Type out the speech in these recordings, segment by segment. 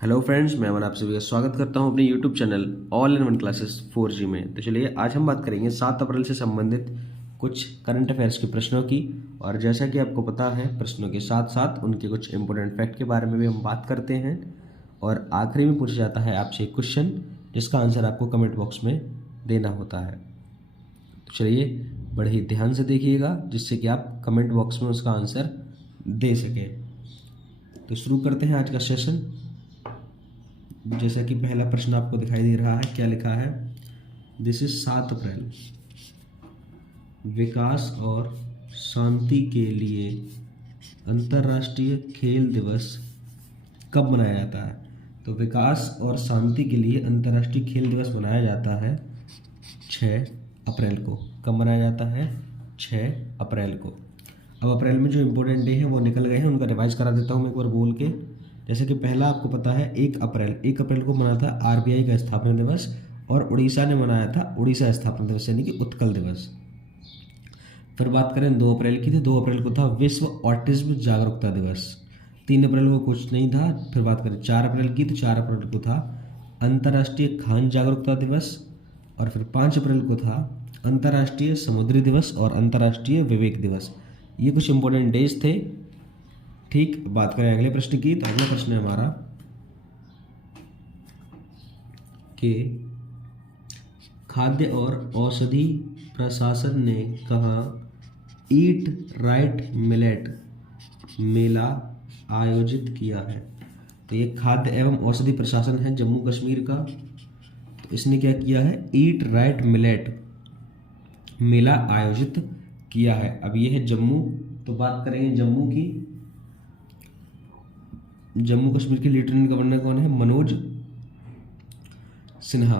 Hello friends, मैं अमन आप सभी का स्वागत करता हूं अपने YouTube channel all in one classes 4G में। तो चलिए आज हम बात करेंगे 7 अप्रैल से संबंधित कुछ करंट अफेयर्स के प्रश्नों की। और जैसा कि आपको पता है, प्रश्नों के साथ साथ उनके कुछ इंपॉर्टेंट फैक्ट के बारे में भी हम बात करते हैं। और आखिरी में पूछा जाता है आपसे एक क्वेश्चन जिसका आंसर आपको कमेंट बॉक्स में देना होता है। तो चलिए बड़े ही ध्यान से देखिएगा जिससे कि आप कमेंट बॉक्स में उसका आंसर दे सकें। तो शुरू करते हैं आज का सेशन। जैसा कि पहला प्रश्न आपको दिखाई दे रहा है, क्या लिखा है? दिस इज 7 अप्रैल, विकास और शांति के लिए अंतर्राष्ट्रीय खेल दिवस कब मनाया जाता है? तो विकास और शांति के लिए अंतर्राष्ट्रीय खेल दिवस मनाया जाता है 6 अप्रैल को। कब मनाया जाता है? 6 अप्रैल को। अब अप्रैल में जो इम्पोर्टेंट डे हैं वो निकल गए हैं, उनका रिवाइज करा देता हूँ मैं एक बार बोल के। जैसे कि पहला आपको पता है 1 अप्रैल को मना था आरबीआई का स्थापना दिवस, और उड़ीसा ने मनाया था उड़ीसा स्थापना दिवस यानी कि उत्कल दिवस। फिर बात करें 2 अप्रैल की, तो 2 अप्रैल को था विश्व ऑटिज्म जागरूकता दिवस। 3 अप्रैल को कुछ नहीं था। फिर बात करें 4 अप्रैल की, तो 4 अप्रैल को था अंतर्राष्ट्रीय खान जागरूकता दिवस। और फिर 5 अप्रैल को था अंतर्राष्ट्रीय समुद्री दिवस और अंतर्राष्ट्रीय विवेक दिवस। ये कुछ इंपॉर्टेंट डेज थे। ठीक, बात करें अगले प्रश्न की, तो अगला प्रश्न है हमारा कि खाद्य और औषधि प्रशासन ने कहा ईट राइट मिलेट मेला आयोजित किया है? तो ये खाद्य एवं औषधि प्रशासन है जम्मू कश्मीर का। तो इसने क्या किया है? ईट राइट मिलेट मेला आयोजित किया है। अब ये है जम्मू। तो बात करेंगे जम्मू की। जम्मू कश्मीर के लेफ्टिनेंट गवर्नर कौन है? मनोज सिन्हा।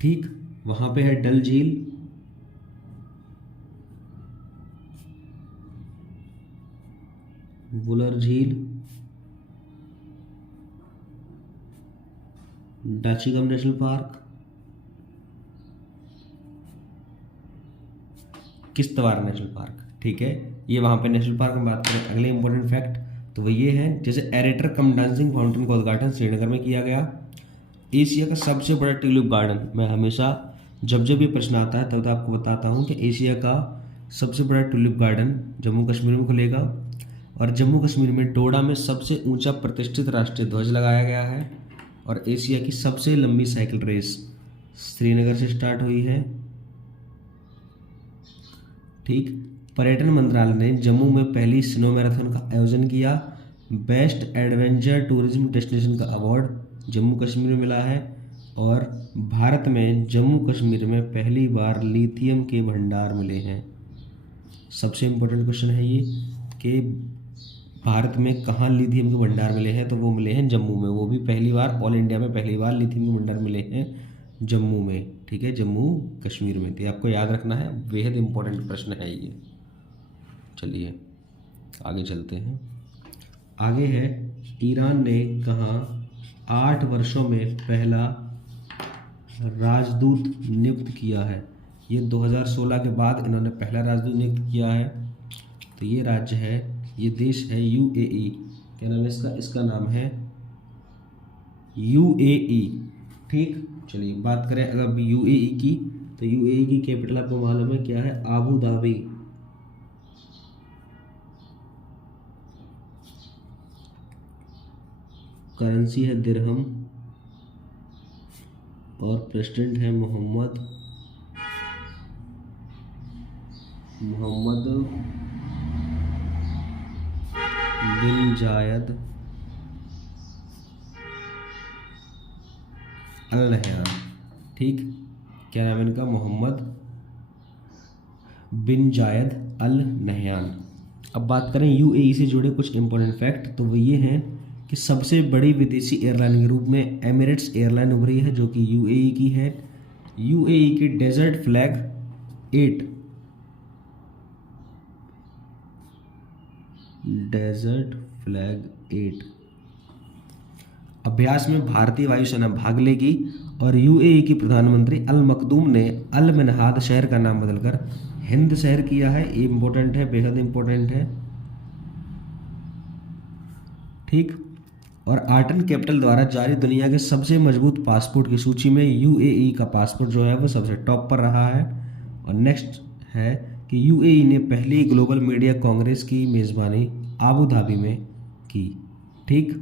ठीक, वहां पे है डल झील, वुलर झील, Dachigam national park, Kishtwar national park. ठीक है, ये वहां पे नेशनल पार्क में बात करें। अगले इंपॉर्टेंट फैक्ट तो वो ये है, जैसे एरेटर कम डांसिंग फाउंटेन का उद्घाटन श्रीनगर में किया गया। एशिया का सबसे बड़ा ट्यूलिप गार्डन, मैं हमेशा जब जब ये प्रश्न आता है तब तक आपको बताता हूँ कि एशिया का सबसे बड़ा ट्यूलिप गार्डन जम्मू कश्मीर में खुलेगा। और जम्मू कश्मीर में डोडा में सबसे ऊंचा प्रतिष्ठित राष्ट्रीय ध्वज लगाया गया है। और एशिया की सबसे लंबी साइकिल रेस श्रीनगर से स्टार्ट हुई है। ठीक, पर्यटन मंत्रालय ने जम्मू में पहली स्नो मैराथन का आयोजन किया। बेस्ट एडवेंचर टूरिज्म डेस्टिनेशन का अवार्ड जम्मू कश्मीर में मिला है। और भारत में जम्मू कश्मीर में पहली बार लिथियम के भंडार मिले हैं। सबसे इम्पोर्टेंट क्वेश्चन है ये कि भारत में कहाँ लिथियम के भंडार मिले हैं? तो वो मिले हैं जम्मू में। वो भी पहली बार, ऑल इंडिया में पहली बार लिथियम के भंडार मिले हैं जम्मू में। ठीक है, जम्मू कश्मीर में। तो आपको याद रखना है, बेहद इंपॉर्टेंट प्रश्न है ये। चलिए आगे चलते हैं। आगे है, ईरान ने कहा 8 वर्षों में पहला राजदूत नियुक्त किया है? ये 2016 के बाद इन्होंने पहला राजदूत नियुक्त किया है। तो ये राज्य है, ये देश है यूएई। क्या नाम है इसका? इसका नाम है यूएई। ठीक, चलिए बात करें अगर यूएई की, तो यूएई की कैपिटल आपको मालूम है क्या है? Abu Dhabi. करेंसी है दिरहम, और प्रेसिडेंट है मोहम्मद बिन जायद अल नहयान। ठीक, क्या नाम है इनका? मोहम्मद बिन जायद अल नहयान। अब बात करें यूएई से जुड़े कुछ इंपॉर्टेंट फैक्ट, तो वो ये हैं कि सबसे बड़ी विदेशी एयरलाइन के रूप में एमिरेट्स एयरलाइन उभरी है जो कि यूएई की है। यूएई की डेजर्ट फ्लैग 8 अभ्यास में भारतीय वायुसेना भाग लेगी। और यूएई की प्रधानमंत्री अल मखदूम ने अल मिनहाद शहर का नाम बदलकर हिंद शहर किया है। ये इंपॉर्टेंट है, बेहद इंपॉर्टेंट है। ठीक, और आर्टन कैपिटल द्वारा जारी दुनिया के सबसे मजबूत पासपोर्ट की सूची में यूएई का पासपोर्ट जो है वो सबसे टॉप पर रहा है। और नेक्स्ट है कि यूएई ने पहली ग्लोबल मीडिया कांग्रेस की मेज़बानी आबू धाबी में की। ठीक,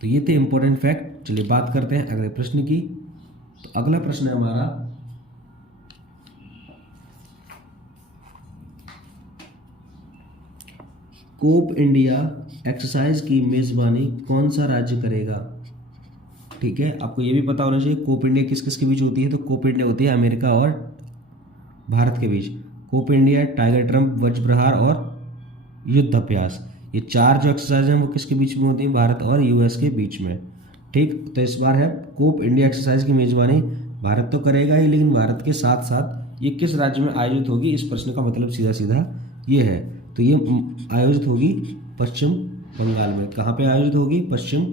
तो ये थे इंपॉर्टेंट फैक्ट। चलिए बात करते हैं अगले प्रश्न की। तो अगला प्रश्न है हमारा, कोप इंडिया एक्सरसाइज की मेजबानी कौन सा राज्य करेगा। ठीक है, आपको ये भी पता होना चाहिए कोप इंडिया किस किस के बीच होती है। तो कोप इंडिया होती है अमेरिका और भारत के बीच। कोप इंडिया, टाइगर ट्रम्प, वज्र प्रहार और युद्ध अभ्यास, ये चार जो एक्सरसाइज हैं वो किसके बीच में होती हैं, भारत और यूएस के बीच में। ठीक, तो इस बार है कोप इंडिया एक्सरसाइज की मेजबानी भारत तो करेगा ही, लेकिन भारत के साथ साथ ये किस राज्य में आयोजित होगी, इस प्रश्न का मतलब सीधा सीधा ये है। तो ये आयोजित होगी पश्चिम बंगाल में। कहाँ पे आयोजित होगी, पश्चिम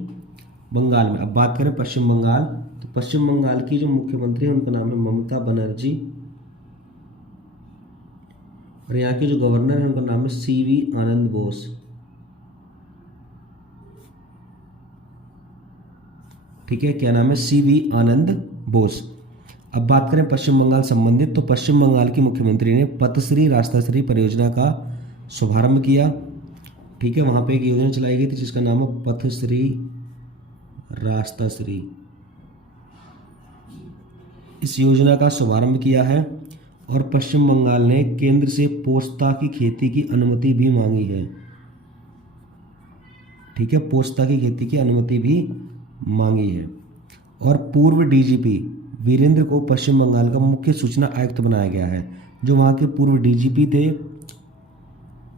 बंगाल में। अब बात करें पश्चिम बंगाल, तो पश्चिम बंगाल की जो मुख्यमंत्री है उनका नाम है ममता बनर्जी, और यहाँ के जो गवर्नर है उनका नाम है सीवी आनंद बोस। ठीक है, क्या नाम है, सीवी आनंद बोस। अब बात करें पश्चिम बंगाल संबंधित, तो पश्चिम बंगाल की मुख्यमंत्री ने पथश्री रास्ताश्री परियोजना का शुभारंभ किया। ठीक है, वहाँ पे एक योजना चलाई गई थी जिसका नाम है पथश्री रास्ताश्री। इस योजना का शुभारंभ किया है और पश्चिम बंगाल ने केंद्र से पोस्ता की खेती की अनुमति भी मांगी है। ठीक है, पोस्ता की खेती की अनुमति भी मांगी है। और पूर्व डीजीपी वीरेंद्र को पश्चिम बंगाल का मुख्य सूचना आयुक्त बनाया गया है। जो वहाँ के पूर्व डीजीपी थे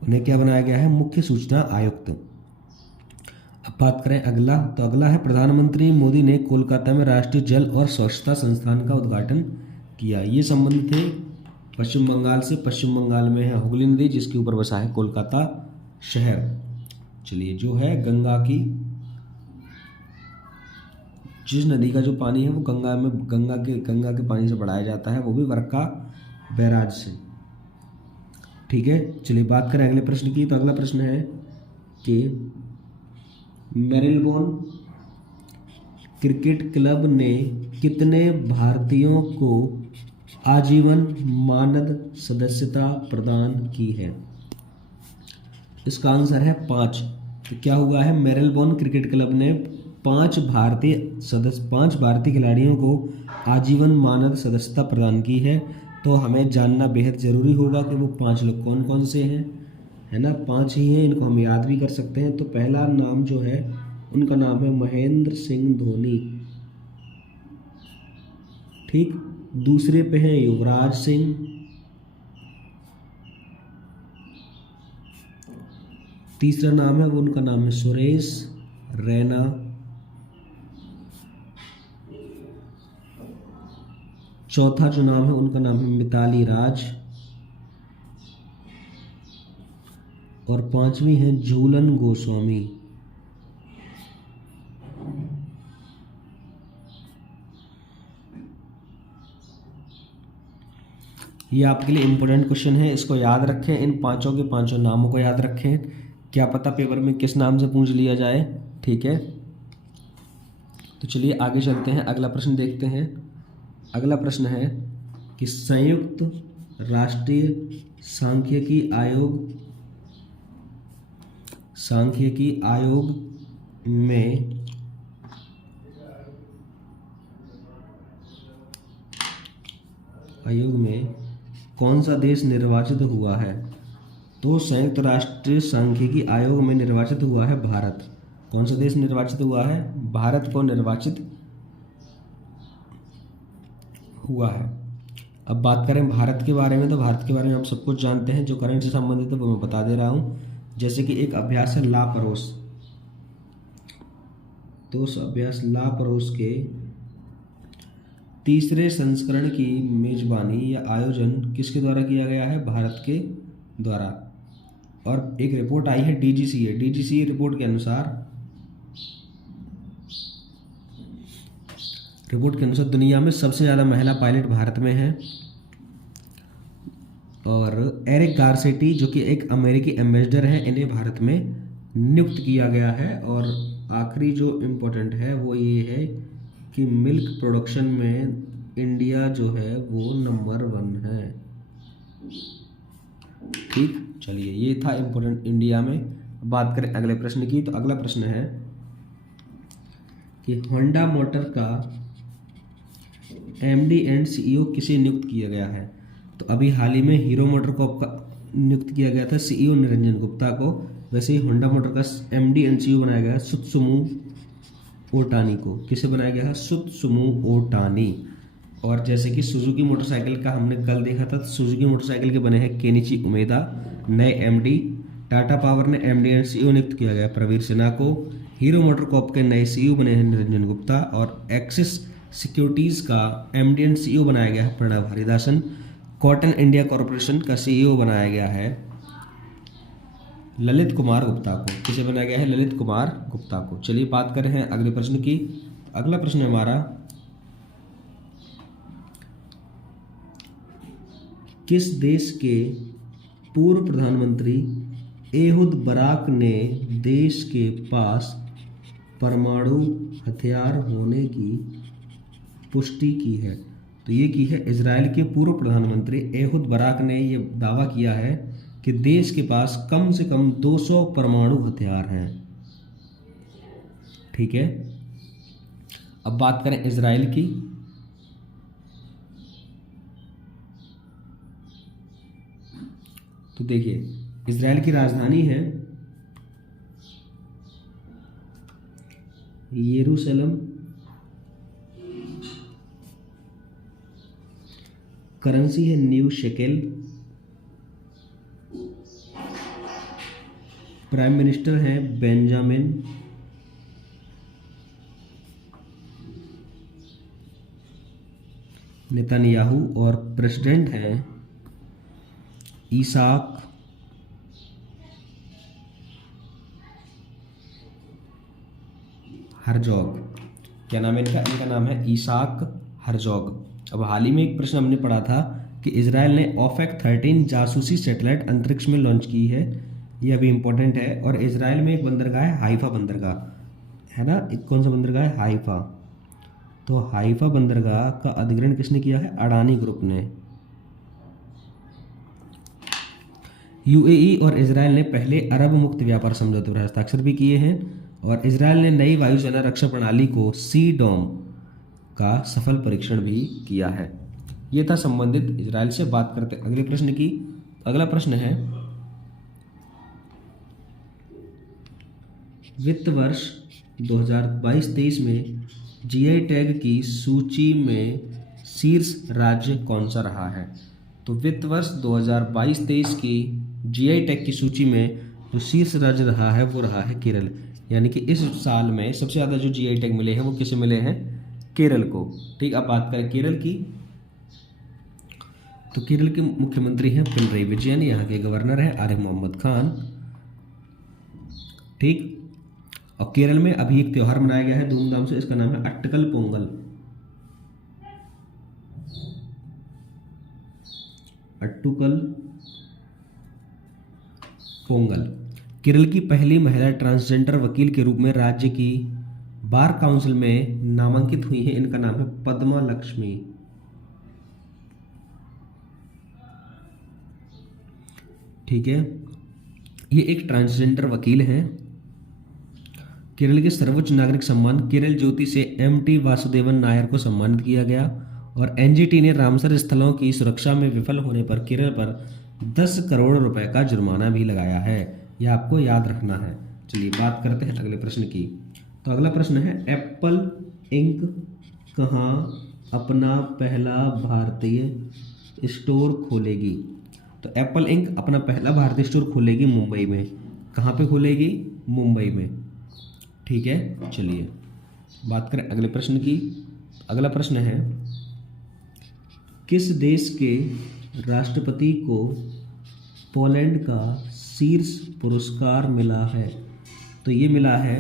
उन्हें क्या बनाया गया है, मुख्य सूचना आयुक्त। अब बात करें अगला, तो अगला है प्रधानमंत्री मोदी ने कोलकाता में राष्ट्रीय जल और स्वच्छता संस्थान का उद्घाटन किया। ये संबंध थे पश्चिम बंगाल से। पश्चिम बंगाल में है हुगली नदी जिसके ऊपर बसा है कोलकाता शहर। चलिए, जो है गंगा की, जिस नदी का जो पानी है वो गंगा के पानी से बढ़ाया जाता है, वो भी वर्का बैराज से। ठीक है, चलिए बात करें अगले प्रश्न की। तो अगला प्रश्न है कि मेरिलबोर्न क्रिकेट क्लब ने कितने भारतीयों को आजीवन मानद सदस्यता प्रदान की है। इसका आंसर है 5। तो क्या हुआ है, मेरिलबोर्न क्रिकेट क्लब ने 5 भारतीय खिलाड़ियों को आजीवन मानद सदस्यता प्रदान की है। तो हमें जानना बेहद ज़रूरी होगा कि वो 5 लोग कौन कौन से हैं, है ना। 5 ही हैं, इनको हम याद भी कर सकते हैं। तो पहला नाम जो है उनका नाम है महेंद्र सिंह धोनी। ठीक, दूसरे पे हैं युवराज सिंह, तीसरा नाम है वो उनका नाम है सुरेश रैना, चौथा जो नाम है उनका नाम है मिताली राज, और 5वीं है झूलन गोस्वामी। ये आपके लिए इम्पोर्टेंट क्वेश्चन है, इसको याद रखें। इन 5 के 5 नामों को याद रखें, क्या पता पेपर में किस नाम से पूछ लिया जाए। ठीक है, तो चलिए आगे चलते हैं, अगला प्रश्न देखते हैं। अगला प्रश्न है कि संयुक्त राष्ट्रीय सांख्यिकी आयोग में कौन सा देश निर्वाचित हुआ है। तो संयुक्त राष्ट्रीय सांख्यिकी आयोग में निर्वाचित हुआ है भारत। कौन सा देश निर्वाचित हुआ है, भारत को निर्वाचित हुआ है। अब बात करें भारत के बारे में, तो भारत के बारे में हम सब कुछ जानते हैं। जो करंट से संबंधित है वो मैं बता दे रहा हूँ। जैसे कि एक अभ्यास है लापरोस, तो उस अभ्यास लापरोस के तीसरे संस्करण की मेजबानी या आयोजन किसके द्वारा किया गया है, भारत के द्वारा। और एक रिपोर्ट आई है डीजीसीए रिपोर्ट के अनुसार दुनिया में सबसे ज़्यादा महिला पायलट भारत में है। और एरिक गारसेटी जो कि एक अमेरिकी एम्बेसडर है, इन्हें भारत में नियुक्त किया गया है। और आखिरी जो इम्पोर्टेंट है वो ये है कि मिल्क प्रोडक्शन में इंडिया जो है वो नंबर 1 है। ठीक, चलिए ये था इम्पोर्टेंट इंडिया में। बात करें अगले प्रश्न की, तो अगला प्रश्न है कि होंडा मोटर का एमडी एंड सीईओ किसे नियुक्त किया गया है। तो अभी हाल ही में हीरो मोटर को नियुक्त किया गया था सीईओ निरंजन गुप्ता को, वैसे ही होंडा मोटर का एमडी एंड सीईओ बनाया गया है सुत्सुमु ओटानी को। किसे बनाया गया है? सुत्सुमु ओटानी। और जैसे कि सुजुकी मोटरसाइकिल का हमने कल देखा था, सुजुकी मोटरसाइकिल के बने हैं केनिची उमेदा नए एमडी। टाटा पावर ने एमडी एंड सीईओ नियुक्त किया गया प्रवीर सिन्हा को। हीरो मोटरकॉर्प के नए सीईओ बने हैं निरंजन गुप्ता। और एक्सिस सिक्योरिटीज़ का एमडी एंड सीईओ बनाया गया है Pranav Haridasan. Cotton India corporation का सीईओ बनाया गया है ललित कुमार गुप्ता को। किसे बनाया गया है? ललित कुमार गुप्ता को। चलिए बात कर रहे हैं अगले प्रश्न की। अगला प्रश्न है हमारा, किस देश के पूर्व प्रधानमंत्री एहुद बराक ने देश के पास परमाणु हथियार होने की पुष्टि की है? तो ये की है इजराइल के पूर्व प्रधानमंत्री एहुद बराक ने ये दावा किया है कि देश के पास कम से कम 200 परमाणु हथियार हैं। ठीक है, अब बात करें इजराइल की। तो देखिए, इजराइल की राजधानी है यरूशलेम। करेंसी है न्यू शेकेल। प्राइम मिनिस्टर हैं बेंजामिन नेतन्याहू। और प्रेसिडेंट हैं ईसाक हरजोग। क्या नाम है इनका? इनका नाम है ईसाक हरजोग। अब हाल ही में एक प्रश्न हमने पढ़ा था कि इजराइल ने ओफेक 13 जासूसी सैटेलाइट अंतरिक्ष में लॉन्च की है। ये अभी इंपॉर्टेंट है। और इजराइल में एक बंदरगाह है हाइफा बंदरगाह, है ना? एक कौन सा बंदरगाह है? हाइफा। तो हाइफा बंदरगाह का अधिग्रहण किसने किया है? अडानी ग्रुप ने। यूएई और इजराइल ने पहले अरब मुक्त व्यापार समझौते पर हस्ताक्षर भी किए हैं। और इजराइल ने नई वायुसेना रक्षा प्रणाली को सी डोम का सफल परीक्षण भी किया है। ये था संबंधित इजराइल से। बात करते हैं अगले प्रश्न की। अगला प्रश्न है, वित्त वर्ष 2022-23 में जीआई टैग की सूची में शीर्ष राज्य कौन सा रहा है? तो वित्त वर्ष 2022-23 की जीआई टैग की सूची में जो शीर्ष राज्य रहा है वो रहा है केरल। यानी कि इस साल में सबसे ज़्यादा जो जीआई टैग मिले हैं वो किसे मिले हैं? केरल को। ठीक, अब बात करें केरल की। तो केरल के मुख्यमंत्री हैं पिनरई विजयन। यहाँ के गवर्नर हैं आरिफ मोहम्मद खान। ठीक, और केरल में अभी एक त्यौहार मनाया गया है धूमधाम से, इसका नाम है अट्टकल पोंगल। अट्टुकल पोंगल। केरल की पहली महिला ट्रांसजेंडर वकील के रूप में राज्य की बार काउंसिल में नामांकित हुई है। इनका नाम है पद्मा लक्ष्मी। ठीक है, ये एक ट्रांसजेंडर वकील हैं। केरल के सर्वोच्च नागरिक सम्मान केरल ज्योति से एमटी वासुदेवन नायर को सम्मानित किया गया। और एनजीटी ने रामसर स्थलों की सुरक्षा में विफल होने पर केरल पर 10 करोड़ रुपए का जुर्माना भी लगाया है। यह आपको याद रखना है। चलिए बात करते हैं अगले प्रश्न की। तो अगला प्रश्न है, एप्पल इंक कहाँ अपना पहला भारतीय स्टोर खोलेगी? तो एप्पल इंक अपना पहला भारतीय स्टोर खोलेगी मुंबई में। कहाँ पे खोलेगी? मुंबई में। ठीक है, चलिए बात करें अगले प्रश्न की। अगला प्रश्न है, किस देश के राष्ट्रपति को पोलैंड का शीर्ष पुरस्कार मिला है? तो ये मिला है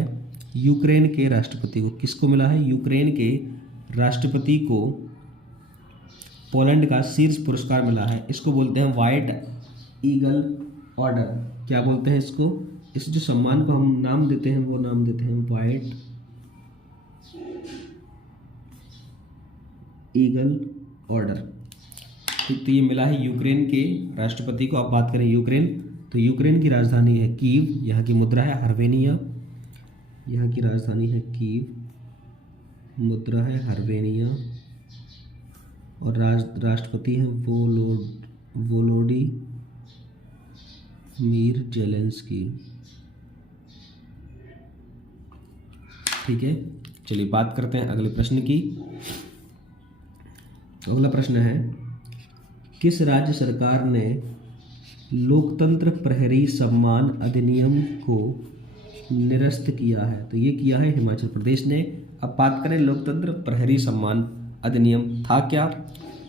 यूक्रेन के राष्ट्रपति को। किसको मिला है? यूक्रेन के राष्ट्रपति को पोलैंड का शीर्ष पुरस्कार मिला है। इसको बोलते हैं व्हाइट ईगल ऑर्डर। क्या बोलते हैं इसको? इस जो सम्मान को हम नाम देते हैं वो नाम देते हैं व्हाइट ईगल ऑर्डर। ठीक, तो ये मिला है यूक्रेन के राष्ट्रपति को। अब बात करें यूक्रेन, तो यूक्रेन की राजधानी है कीव, यहाँ की मुद्रा है हर्वेनिया, यहाँ की राजधानी है कीव, मुद्रा है हर्वेनिया, और राष्ट्रपति हैं वोलोडिमीर जेलेंस्की। ठीक है, चलिए बात करते हैं अगले प्रश्न की। अगला प्रश्न है, किस राज्य सरकार ने लोकतंत्र प्रहरी सम्मान अधिनियम को निरस्त किया है? तो ये किया है हिमाचल प्रदेश ने। अब बात करें लोकतंत्र प्रहरी सम्मान अधिनियम था क्या,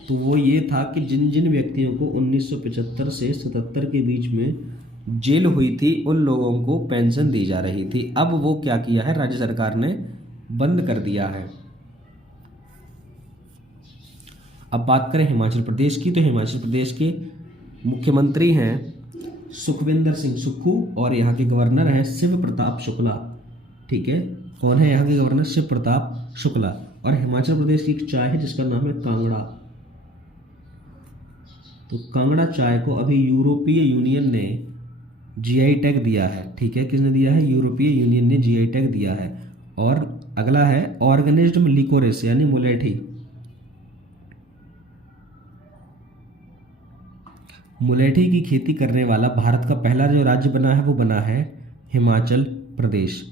तो वो ये था कि जिन जिन व्यक्तियों को 1975 से 77 के बीच में जेल हुई थी उन लोगों को पेंशन दी जा रही थी। अब वो क्या किया है, राज्य सरकार ने बंद कर दिया है। अब बात करें हिमाचल प्रदेश की, तो हिमाचल प्रदेश के मुख्यमंत्री हैं सुखविंदर सिंह सुक्खू और यहाँ के गवर्नर हैं शिव प्रताप शुक्ला। ठीक है, कौन है यहाँ के गवर्नर? शिव प्रताप शुक्ला। और हिमाचल प्रदेश की एक चाय है जिसका नाम है कांगड़ा। तो कांगड़ा चाय को अभी यूरोपीय यूनियन ने जीआई टैग दिया है। ठीक है, किसने दिया है? यूरोपीय यूनियन ने जीआई टैग दिया है। और अगला है ऑर्गेनाइज्ड लिकोरेस यानी मुलेठी। मुलेठी की खेती करने वाला भारत का पहला जो राज्य बना है वो बना है हिमाचल प्रदेश।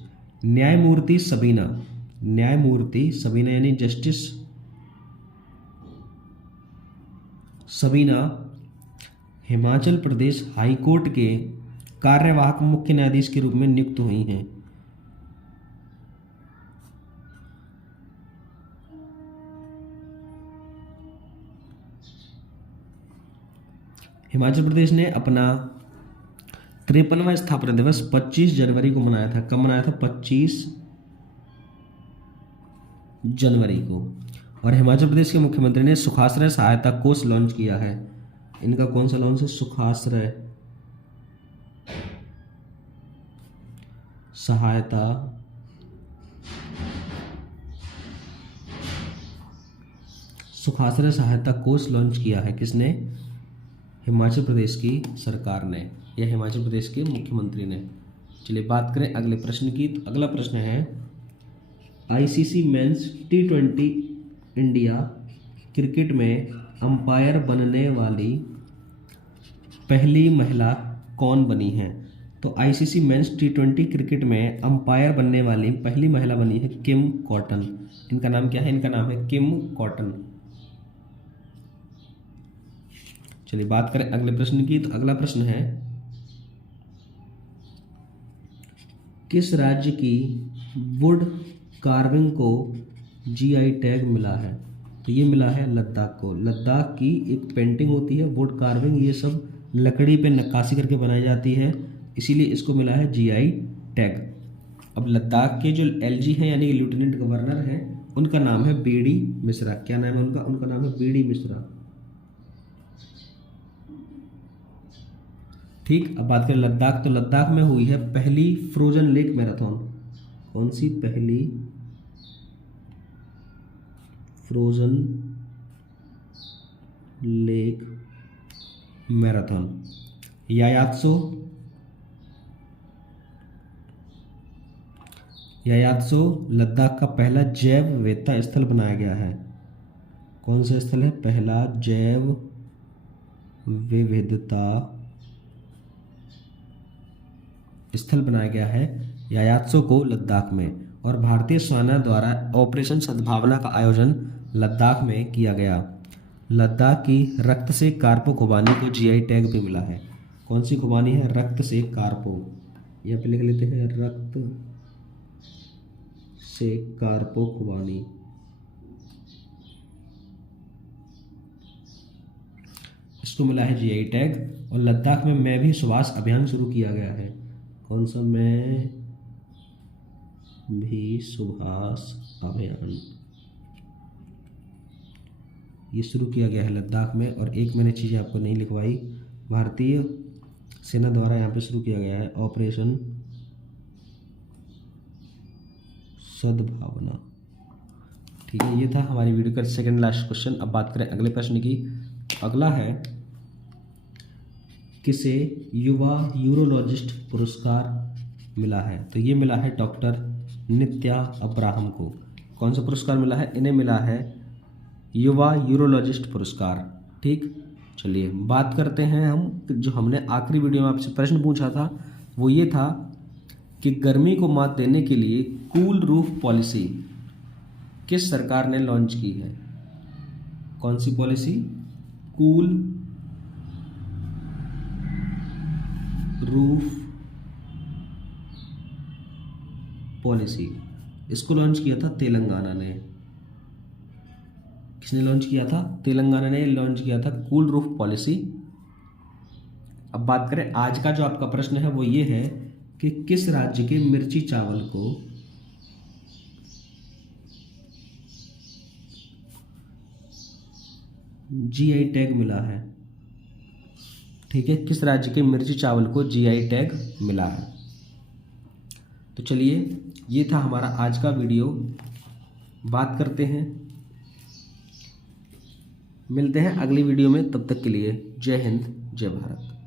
न्यायमूर्ति सबीना यानी justice Sabina Himachal Pradesh high court के कार्यवाहक मुख्य न्यायाधीश के रूप में नियुक्त हुई हैं। हिमाचल प्रदेश ने अपना 53वां स्थापना दिवस 25 जनवरी को मनाया था। कब मनाया था? 25 जनवरी को। और हिमाचल प्रदेश के मुख्यमंत्री ने सुखाश्रय सहायता कोष लॉन्च किया है। इनका कौन सा लॉन्च है? सुखाश्रय सहायता कोष लॉन्च किया है। किसने? हिमाचल प्रदेश की सरकार ने या हिमाचल प्रदेश के मुख्यमंत्री ने। चलिए बात करें अगले प्रश्न की। तो अगला प्रश्न है, ICC men's T20 India cricket में अंपायर बनने वाली पहली महिला कौन बनी है? तो आईसीसी मेंस T20 क्रिकेट में अंपायर बनने वाली पहली महिला बनी है किम कॉटन। इनका नाम क्या है? इनका नाम है किम कॉटन। चलिए बात करें अगले प्रश्न की। तो अगला प्रश्न है, किस राज्य की वुड कार्विंग को जीआई टैग मिला है? तो ये मिला है लद्दाख को। लद्दाख की एक पेंटिंग होती है वुड कार्विंग, ये सब लकड़ी पे नक्काशी करके बनाई जाती है, इसीलिए इसको मिला है जीआई टैग। अब लद्दाख के जो एलजी हैं यानी लेफ्टिनेंट गवर्नर हैं उनका नाम है बीडी मिश्रा। क्या नाम है उनका? उनका नाम है बीडी मिश्रा। ठीक, अब बात करें लद्दाख, तो लद्दाख में हुई है पहली फ्रोजन लेक मैराथन। कौन सी? पहली फ्रोजन लेक मैराथन। यायात्सो लद्दाख का पहला जैव विविधता स्थल बनाया गया है। कौन सा स्थल है? पहला जैव विविधता स्थल बनाया गया है यायात्सो को लद्दाख में। और भारतीय सेना द्वारा ऑपरेशन सद्भावना का आयोजन लद्दाख में किया गया। लद्दाख की रक्त से कारपो खुबानी को जीआई टैग भी मिला है। कौन सी खुबानी है? रक्त से कारपो। यहाँ पे लिख लेते हैं रक्त से कारपो खुबानी। इसको मिला है जीआई टैग। और लद्दाख में मैं भी सुभाष अभियान शुरू किया गया है। कौन सा? मैं भी सुभाष अभियान, ये शुरू किया गया है लद्दाख में। और एक मैंने चीज़ आपको नहीं लिखवाई, भारतीय सेना द्वारा यहाँ पे शुरू किया गया है ऑपरेशन सद्भावना। ठीक है, ये था हमारी वीडियो का सेकंड लास्ट क्वेश्चन। अब बात करें अगले प्रश्न की। अगला है, किसे युवा यूरोलॉजिस्ट पुरस्कार मिला है? तो ये मिला है डॉक्टर नित्या अब्राहम को। कौन सा पुरस्कार मिला है? इन्हें मिला है युवा यूरोलॉजिस्ट पुरस्कार। ठीक, चलिए बात करते हैं हम, जो हमने आखिरी वीडियो में आपसे प्रश्न पूछा था वो ये था कि गर्मी को मात देने के लिए कूल रूफ पॉलिसी किस सरकार ने लॉन्च की है? कौन सी पॉलिसी? Cool roof policy. इसको लॉन्च किया था तेलंगाना ने। किसने लॉन्च किया था? तेलंगाना ने लॉन्च किया था कूल रूफ पॉलिसी। अब बात करें आज का जो आपका प्रश्न है वो ये है कि किस राज्य के मिर्ची चावल को जीआई टैग मिला है? ठीक है, किस राज्य के मिर्ची चावल को जीआई टैग मिला है? तो चलिए, ये था हमारा आज का वीडियो। बात करते हैं, मिलते हैं अगली वीडियो में, तब तक के लिए जय हिंद जय भारत।